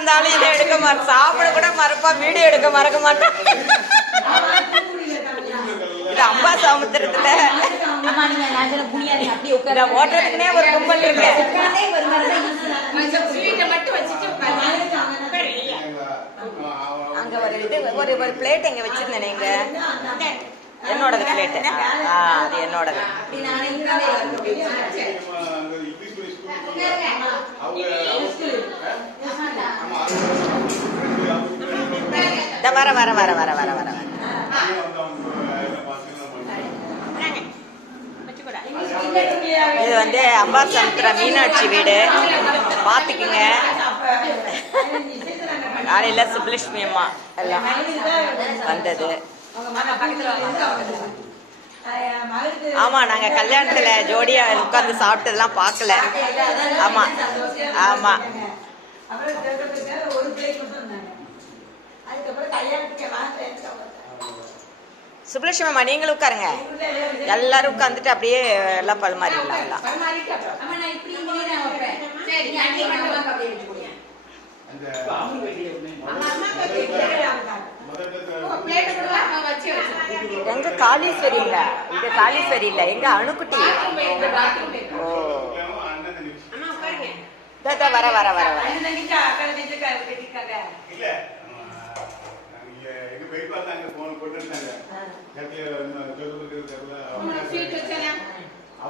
இருந்தாலும் இதை எடுக்க மாட்டேன் சாப்பிட கூட மறப்பா வீடியோ எடுக்க மறக்க மாட்டேன் இது அம்பா சமுத்திரத்துல. ஓட்டுறதுக்குனே ஒரு கும்பல் இருக்கு. அங்க ஒரு இது ஒரு ஒரு பிளேட் எங்க வச்சிருந்தேன் நீங்க என்னோடது பிளேட் ஆ? அது என்னோடது. வர வர வர வர வர வர. இது வந்து அம்பா சமுத்திர மீனாட்சி வீடு. பார்த்துக்குங்க காலையில சுப்லட்சுமி அம்மா எல்லாம் வந்தது. ஆமா நாங்க கல்யாணத்துல ஜோடியா உட்கார்ந்து சாப்பிட்டதெல்லாம் பார்க்கல. ஆமா ஆமா. அம்மா நீங்களும் உட்காருங்க. எல்லாரும் உட்காந்துட்டு அப்படியே எல்லாம் வச்சு எங்க காளீஸ்வரி இல்ல? இங்க காளீஸ்வரி இல்ல. எங்க அணுக்குட்டி? ஓ. வர வர வர வர. 我们飞哥讲了。